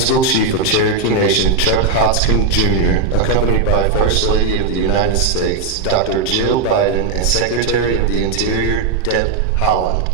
Principal Chief of Cherokee Nation Chuck Hoskin Jr., accompanied by First Lady of the United States, Dr. Jill Biden, and Secretary of the Interior, Deb Haaland.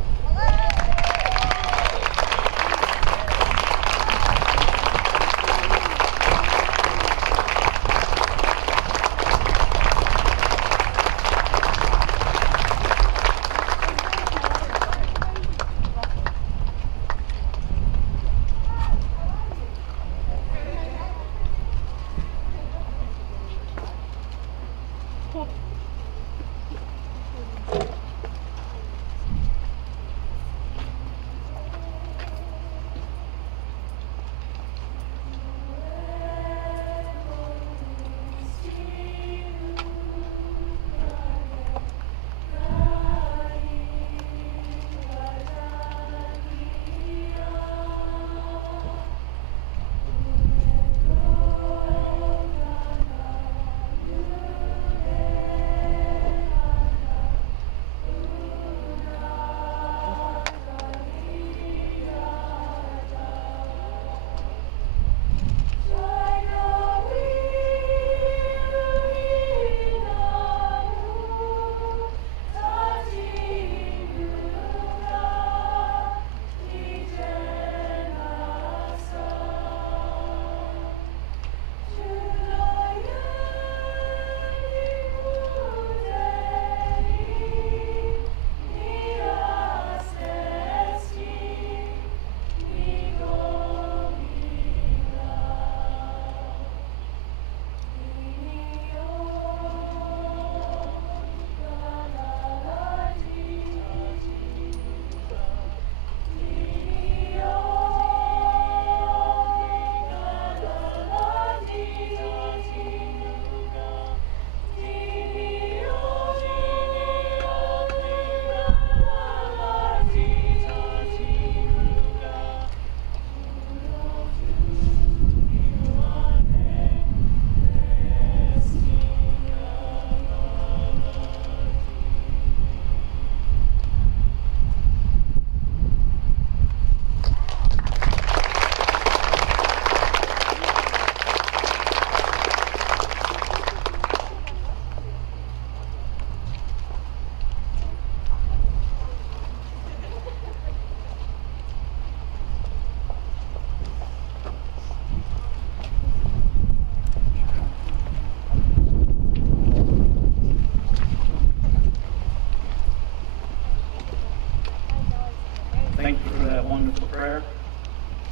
Thank you for that wonderful prayer,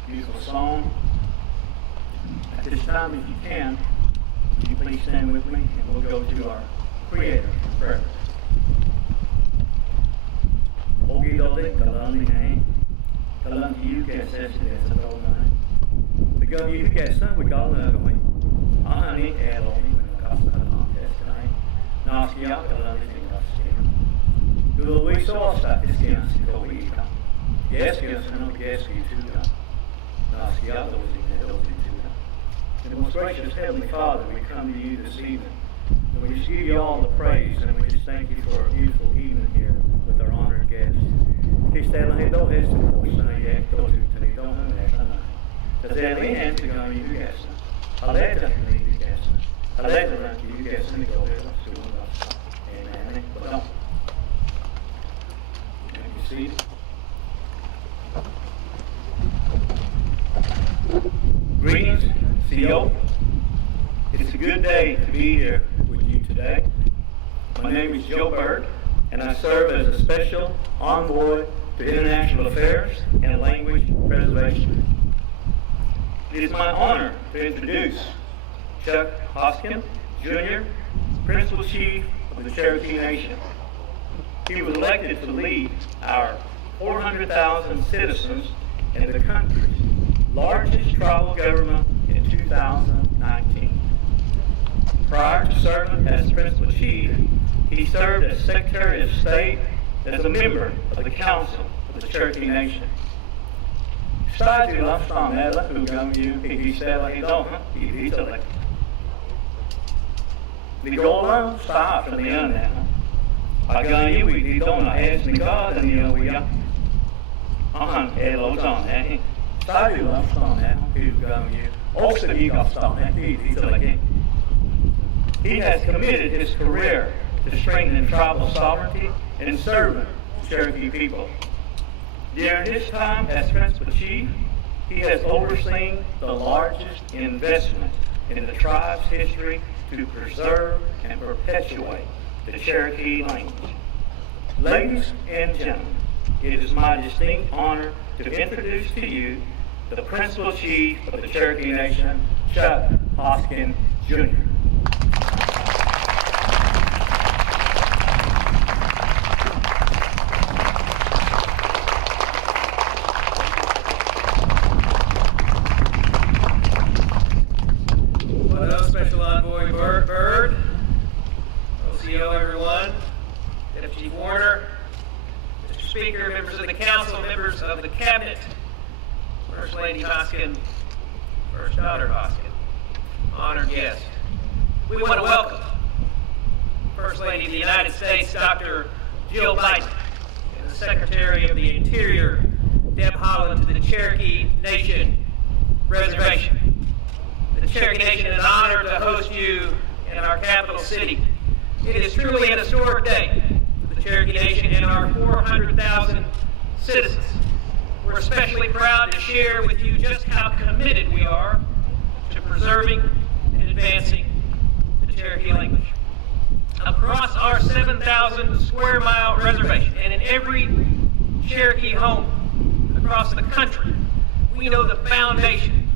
beautiful song. At this time, if you can, would you please stand with me and we'll go to our Creator in prayer. Ogi dole kalani hai, kalani you get says this at all night. The go you get son we got the way. Ahani elo when the cost contest tonight. Nasia kalani thing. Do we saw that this can go we come. Yes, yes, no, yes, you too. Nasia was in the hills too. And most gracious Heavenly Father, we come to you this evening. And we just give you all the praise, and we just thank you for a beautiful evening here with our honored guests. See? Greetings, Theo. It's a good day to be here with you today. My name is Joe Bird, and I serve as a special envoy to international affairs and language preservation. It is my honor to introduce Chuck Hoskin Jr., Principal Chief of the Cherokee Nation. He was elected to lead our 400,000 citizens in the country's largest tribal government in 2019. Prior to serving as Principal Chief, he served as Secretary of State as a member of the Council of the Cherokee Nation. Started to love strong ela who gum you he said he don't he's elected. The goal of start from the end now. I got you we don't ask me God and you know we are. Elo's on that. Tahlequah also he has committed his career to strengthening tribal sovereignty and serving the Cherokee people. During his time as principal chief, he has overseen the largest investment in the tribe's history to preserve and perpetuate the Cherokee language. Ladies and gentlemen, it is my distinct honor to introduce to you the principal chief of the Cherokee Nation, Chuck Hoskin, Jr. What up, Special Envoy Bird, OCO, everyone, Deputy Chief Warner, Mr. Speaker, members of the council, members of the cabinet, First Lady Hoskin, First Daughter Hoskin, honored guests. We want to welcome First Lady of the United States, Dr. Jill Biden, and the Secretary of the Interior, Deb Haaland, to the Cherokee Nation Reservation. The Cherokee Nation is honored to host you in our capital city. It is truly an historic day for the Cherokee Nation and our 400,000 citizens. We're especially proud to share with you just how committed we are to preserving and advancing the Cherokee language. Across our 7,000 square mile reservation and in every Cherokee home across the country, we know the foundation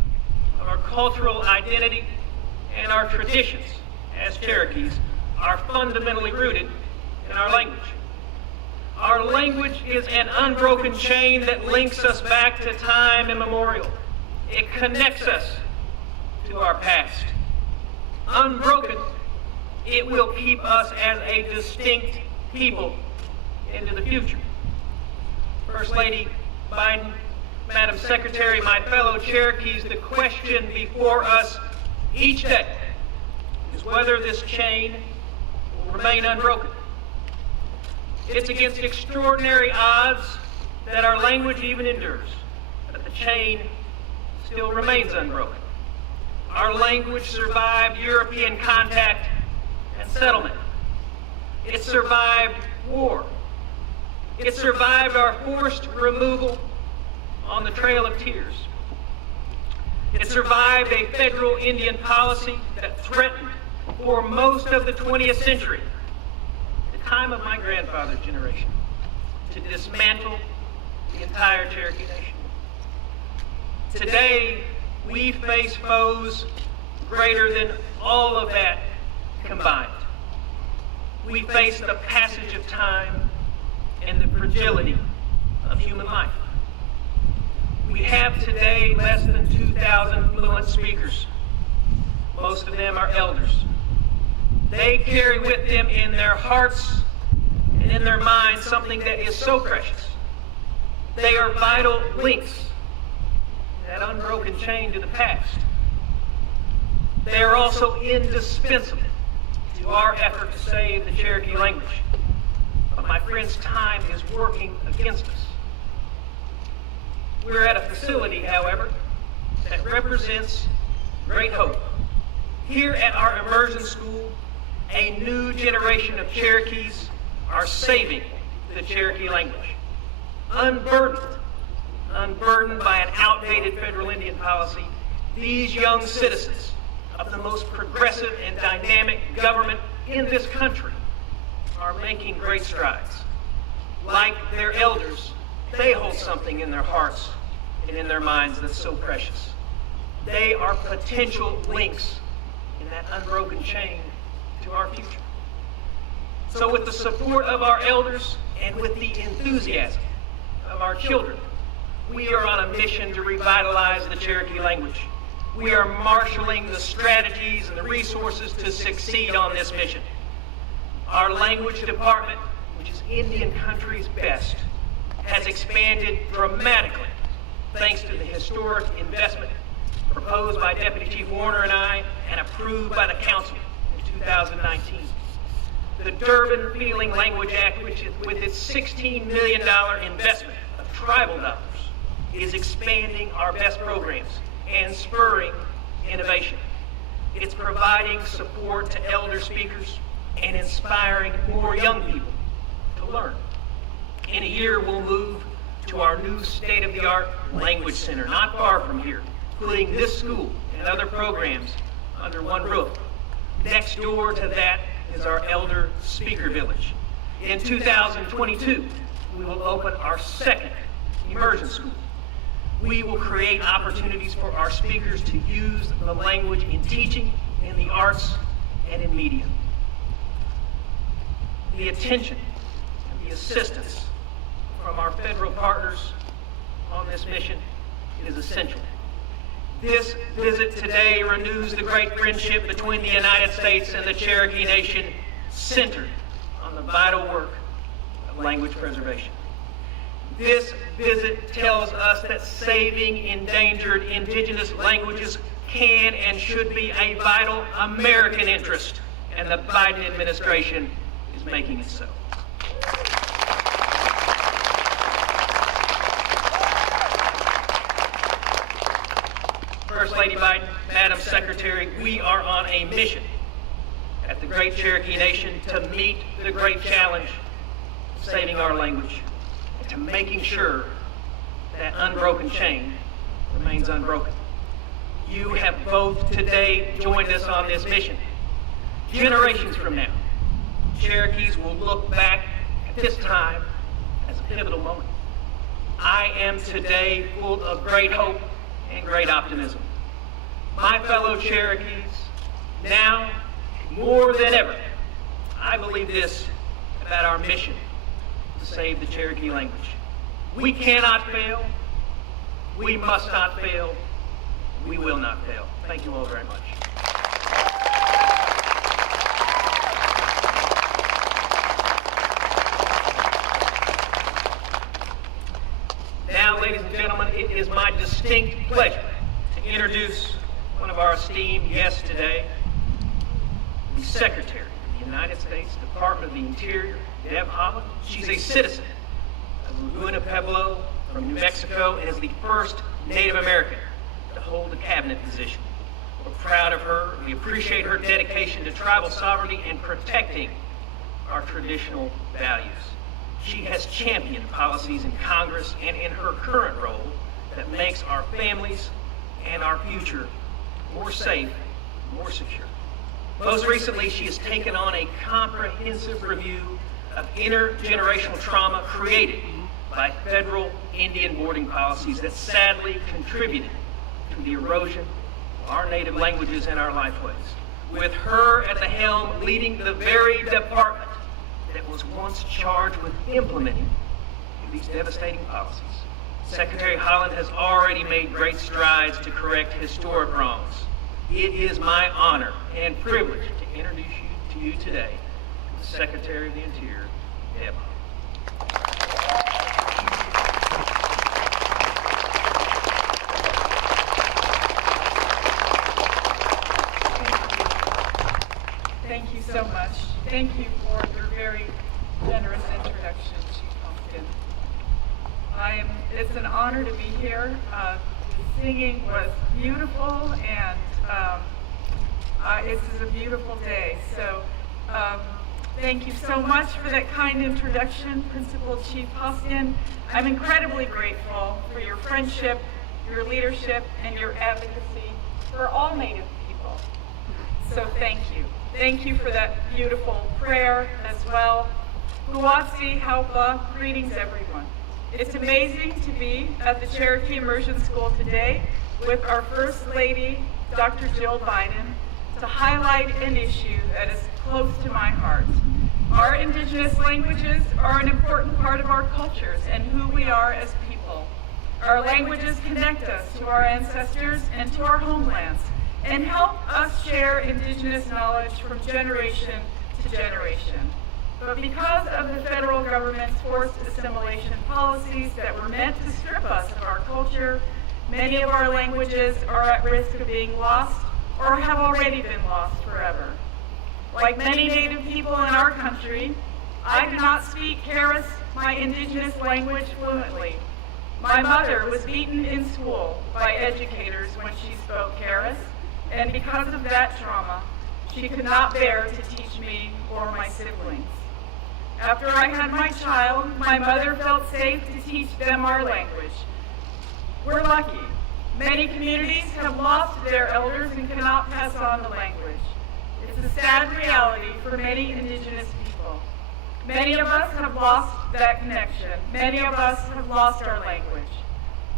of our cultural identity and our traditions as Cherokees are fundamentally rooted in our language. Our language is an unbroken chain that links us back to time immemorial. It connects us to our past. Unbroken, it will keep us as a distinct people into the future. First Lady Biden, Madam Secretary, my fellow Cherokees, the question before us each day is whether this chain will remain unbroken. It's against extraordinary odds that our language even endures, but the chain still remains unbroken. Our language survived European contact and settlement. It survived war. It survived our forced removal on the Trail of Tears. It survived a federal Indian policy that threatened for most of the 20th century, the time of my grandfather's generation, to dismantle the entire Cherokee Nation. Today, we face foes greater than all of that combined. We face the passage of time and the fragility of human life. We have today less than 2,000 fluent speakers. Most of them are elders. They carry with them in their hearts and in their minds something that is so precious. They are vital links in that unbroken chain to the past. They are also indispensable to our effort to save the Cherokee language. But my friends, time is working against us. We're at a facility, however, that represents great hope. Here at our immersion school, a new generation of Cherokees are saving the Cherokee language. Unburdened by an outdated federal Indian policy, these young citizens of the most progressive and dynamic government in this country are making great strides. Like their elders, they hold something in their hearts and in their minds that's so precious. They are potential links in that unbroken chain to our future. So with the support of our elders and with the enthusiasm of our children, we are on a mission to revitalize the Cherokee language. We are marshaling the strategies and the resources to succeed on this mission. Our language department, which is Indian country's best, has expanded dramatically thanks to the historic investment proposed by Deputy Chief Warner and I and approved by the Council in 2019. The Durbin Feeling Language Act, which is with its $16 million investment of tribal dollars, is expanding our best programs and spurring innovation. It's providing support to elder speakers and inspiring more young people to learn. In a year, we'll move to our new state-of-the-art language center, not far from here, putting this school and other programs under one roof. Next door to that is our elder speaker village. In 2022, we will open our second immersion school. We will create opportunities for our speakers to use the language in teaching, in the arts, and in media. The attention and the assistance from our federal partners on this mission is essential. This visit today renews the great friendship between the United States and the Cherokee Nation, centered on the vital work of language preservation. This visit tells us that saving endangered indigenous languages can and should be a vital American interest, and the Biden administration is making it so. First Lady Biden, Madam Secretary, we are on a mission at the great Cherokee Nation to meet the great challenge of saving our language and to making sure that unbroken chain remains unbroken. You have both today joined us on this mission. Generations from now, Cherokees will look back at this time as a pivotal moment. I am today full of great hope and great optimism. My fellow Cherokees, now more than ever, I believe this about our mission to save the Cherokee language. We cannot fail. We must not fail. We will not fail. Thank you all very much. Now, ladies and gentlemen, it is my distinct pleasure to introduce one of our esteemed guests today, the Secretary of the United States Department of the Interior, Deb Haaland. She's a citizen of Laguna Pueblo from New Mexico and is the first Native American to hold a cabinet position. We're proud of her. We appreciate her dedication to tribal sovereignty and protecting our traditional values. She has championed policies in Congress and in her current role that makes our families and our future more safe, more secure. Most recently, she has taken on a comprehensive review of intergenerational trauma created by federal Indian boarding policies that sadly contributed to the erosion of our native languages and our lifeways. With her at the helm leading the very department that was once charged with implementing these devastating policies, Secretary Haaland has already made great strides to correct historic wrongs. It is my honor and privilege to introduce you to you today, the Secretary of the Interior, Deb Haaland. Thank you so much. Thank you for your very generous introduction, Chief Pumpkin. It's an honor to be here. The singing was beautiful, and this is a beautiful day. So thank you so much for that kind introduction, Principal Chief Pumpkin. I'm incredibly grateful for your friendship, your leadership, and your advocacy for all Native people. So thank you. Thank you for that beautiful prayer as well. Guwatsi Haupa, greetings everyone. It's amazing to be at the Cherokee Immersion School today with our First Lady, Dr. Jill Biden, to highlight an issue that is close to my heart. Our indigenous languages are an important part of our cultures and who we are as people. Our languages connect us to our ancestors and to our homelands, and help us share indigenous knowledge from generation to generation. But because of the federal government's forced assimilation policies that were meant to strip us of our culture, many of our languages are at risk of being lost or have already been lost forever. Like many Native people in our country, I do not speak Harris, my indigenous language, fluently. My mother was beaten in school by educators when she spoke Harris, and because of that trauma, she could not bear to teach me or my siblings. After I had my child, my mother felt safe to teach them our language. We're lucky. Many communities have lost their elders and cannot pass on the language. It's a sad reality for many Indigenous people. Many of us have lost that connection. Many of us have lost our language.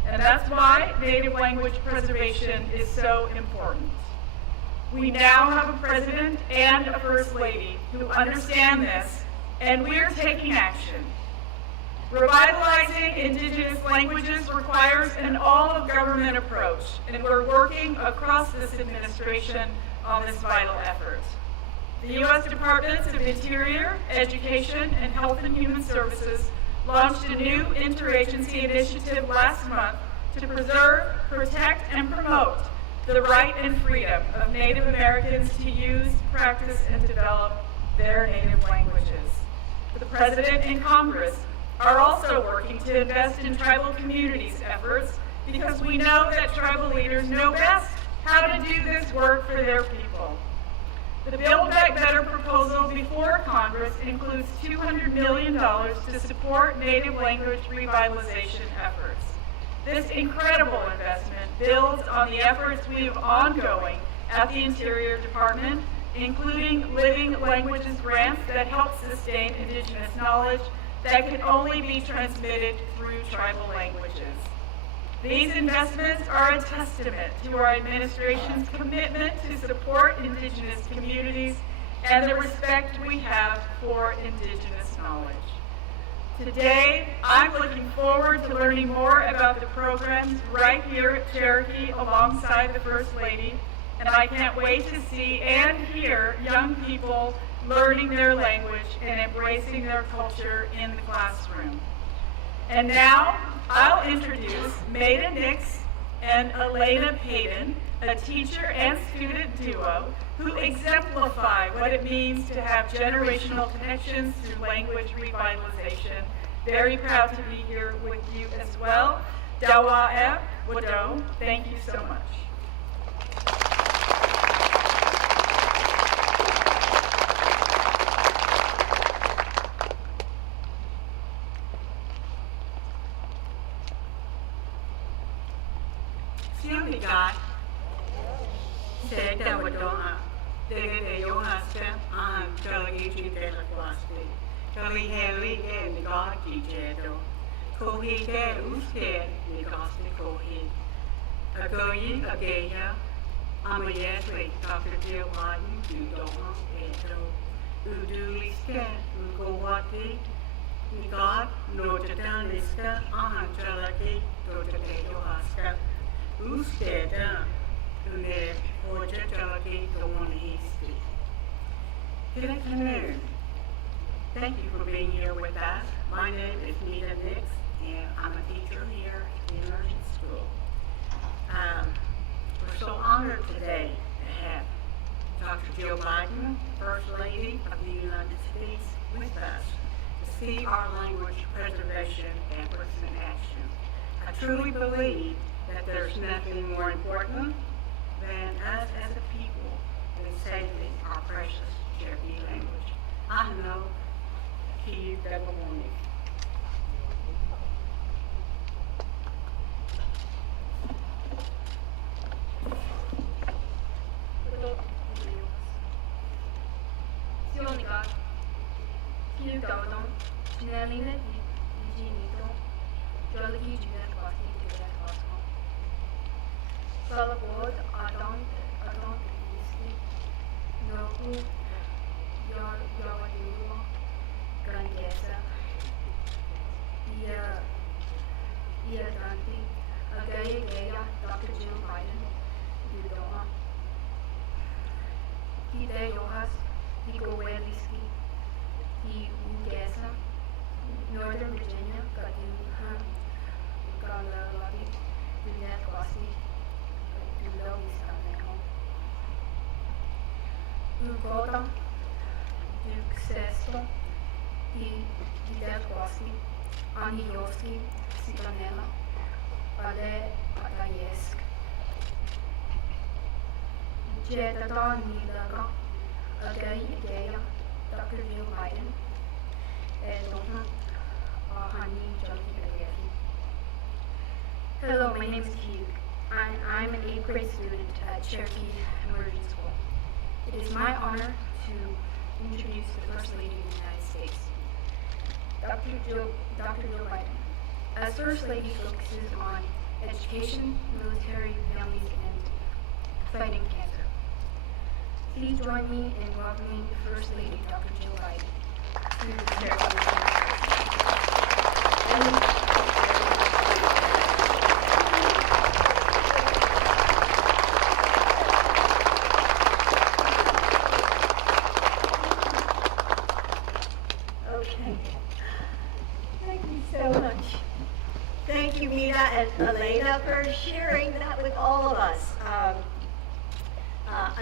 And that's why Native language preservation is so important. We now have a president and a first lady who understand this, and we're taking action. Revitalizing Indigenous languages requires an all-of-government approach, and we're working across this administration on this vital effort. The U.S. Departments of Interior, Education, and Health and Human Services launched a new interagency initiative last month to preserve, protect, and promote the right and freedom of Native Americans to use, practice, and develop their native languages. The President and Congress are also working to invest in tribal communities' efforts because we know that tribal leaders know best how to do this work for their people. The Build Back Better proposal before Congress includes $200 million to support Native language revitalization efforts. This incredible investment builds on the efforts we have ongoing at the Interior Department, including Living Languages grants that help sustain Indigenous knowledge that can only be transmitted through tribal languages. These investments are a testament to our administration's commitment to support Indigenous communities and the respect we have for Indigenous knowledge. Today, I'm looking forward to learning more about the programs right here at Cherokee alongside the First Lady, and I can't wait to see and hear young people learning their language and embracing their culture in the classroom. And now, I'll introduce Maida Nix and Elena Payton, a teacher and student duo who exemplify what it means to have generational connections through language revitalization. Very proud to be here with you as well. Dawa'e Wado, thank you so much. God, said that we don't have. They don't have to Tahlequah Tahlequah. Tahlequah and God teacher. Kohi te uste ni goste kohi. A goyi a gaya. Amayetwe Dr. Jill Martin you don't know eto. Uduli ste ugowati. Ni God no te danista Tahlequah Tahlequah. Usteda, une hoja jalaki the one history. Good afternoon. Thank you for being here with us. My name is Maida Nix, and I'm a teacher here at the Immersion School. We're so honored today to have Dr. Jill Biden, First Lady of the United States, with us to see our language preservation efforts in action. I truly believe that there's nothing more important than us as a people in saving our precious Cherokee language. I know he doesn't want it. Salabod Adam Isti Yoku Yawaduro Grandeza Ia Danti Agaya Gaya Dr. Jill Biden Yudoma Ide Yohas Higo Weliski Ugesa Northern Virginia Gadu Galalabi Dunet Kwasi Ugoda, Duke Sesto, Delquasi, Aniyoski, Sibanela, ale ataiesc. Jetatan nilaga, agai ideya, Dr. Jill Biden, Dohan, Hani Jolly Ayeri. Hello, my name is Hugh, and I'm an 8th grade student at Cherokee Emerging School. It is my honor to introduce the First Lady of the United States, Dr. Jill Biden. As First Lady focuses on education, military, families, and fighting cancer. Please join me in welcoming First Lady Dr. Jill Biden to the Cherokee. Okay. Thank you so much. Thank you, Mita and Elena, for sharing that with all of us.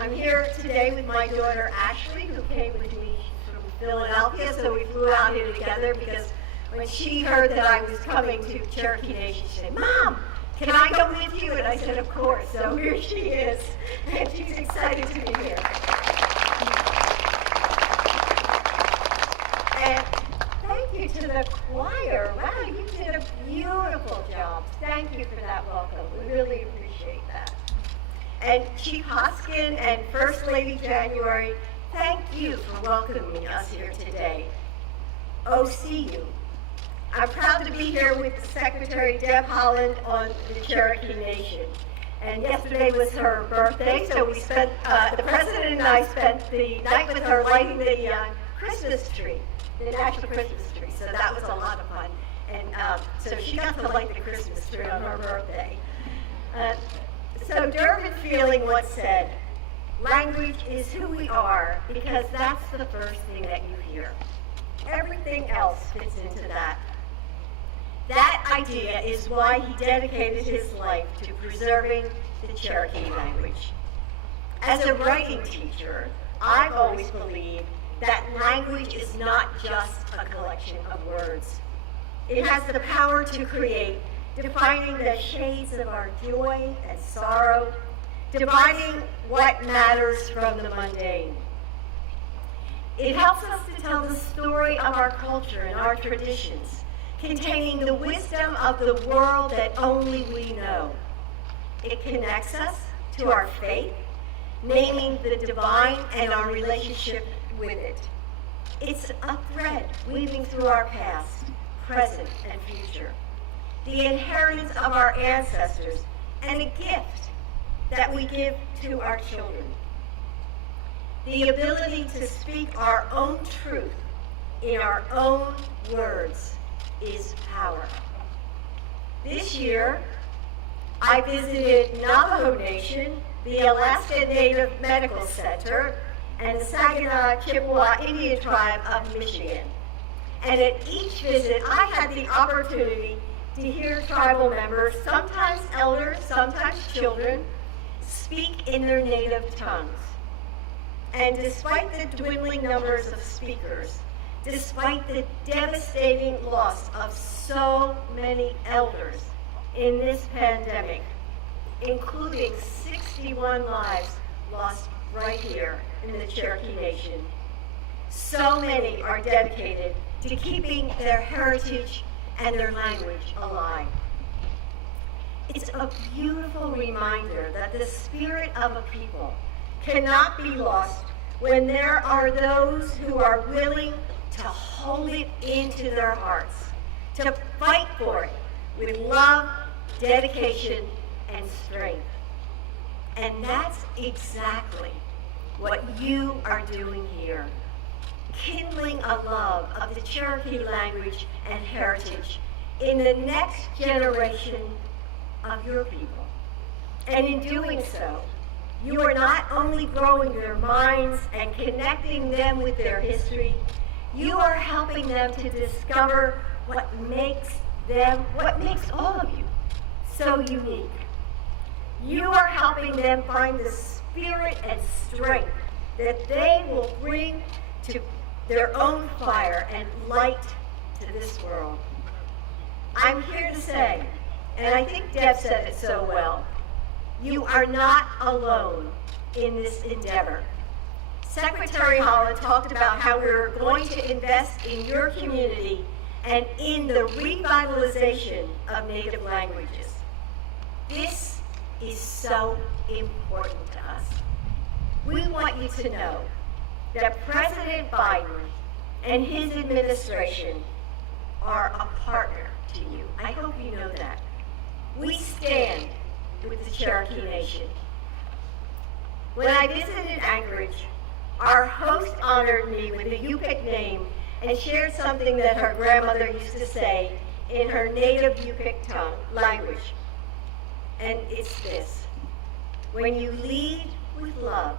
I'm here today with my daughter Ashley, who came with me from Philadelphia, so we flew out here together because when she heard that I was coming to Cherokee Nation, she said, "Mom, can I go with you?" And I said, "Of course." So here she is, and she's excited to be here. And thank you to the choir. Wow, you did a beautiful job. Thank you for that welcome. We really appreciate that. And Chief Hoskin and First Lady January, thank you for welcoming us here today. OCU. I'm proud to be here with Secretary Deb Haaland on the Cherokee Nation. And yesterday was her birthday, so we spent, the President and I spent the night with her lighting the Christmas tree, the National Christmas tree. So that was a lot of fun. And so she got to light the Christmas tree on her birthday. So Dermot Feeling once said, "Language is who we are because that's the first thing that you hear. Everything else fits into that." That idea is why he dedicated his life to preserving the Cherokee language. As a writing teacher, I've always believed that language is not just a collection of words. It has the power to create, defining the shades of our joy and sorrow, dividing what matters from the mundane. It helps us to tell the story of our culture and our traditions, containing the wisdom of the world that only we know. It connects us to our faith, naming the divine and our relationship with it. It's a thread weaving through our past, present, and future. The inheritance of our ancestors, and a gift that we give to our children. The ability to speak our own truth in our own words is power. This year, I visited Navajo Nation, the Alaska Native Medical Center, and the Saginaw Chippewa Indian Tribe of Michigan. And at each visit, I had the opportunity to hear tribal members, sometimes elders, sometimes children, speak in their native tongues. And despite the dwindling numbers of speakers, despite the devastating loss of so many elders in this pandemic, including 61 lives lost right here in the Cherokee Nation, so many are dedicated to keeping their heritage and their language alive. It's a beautiful reminder that the spirit of a people cannot be lost when there are those who are willing to hold it into their hearts, to fight for it with love, dedication, and strength. And that's exactly what you are doing here, kindling a love of the Cherokee language and heritage in the next generation of your people. And in doing so, you are not only growing their minds and connecting them with their history, you are helping them to discover what makes all of you so unique. You are helping them find the spirit and strength that they will bring to their own fire and light to this world. I'm here to say, and I think Deb said it so well, you are not alone in this endeavor. Secretary Holland talked about how we're going to invest in your community and in the revitalization of Native languages. This is so important to us. We want you to know that President Biden and his administration are a partner to you. I hope you know that. We stand with the Cherokee Nation. When I visited Anchorage, our host honored me with a Yupik name and shared something that her grandmother used to say in her native Yupik tongue language. And it's this: when you lead with love,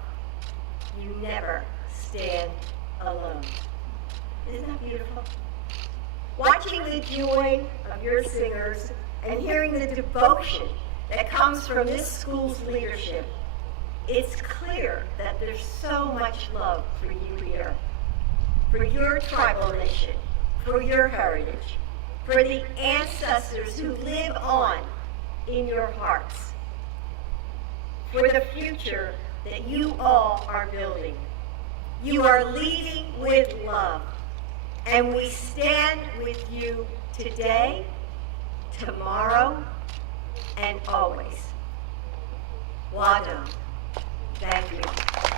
you never stand alone. Isn't that beautiful? Watching the joy of your singers and hearing the devotion that comes from this school's leadership, it's clear that there's so much love for you here, for your tribal nation, for your heritage, for the ancestors who live on in your hearts, for the future that you all are building. You are leading with love, and we stand with you today, tomorrow, and always. Wadam. Thank you.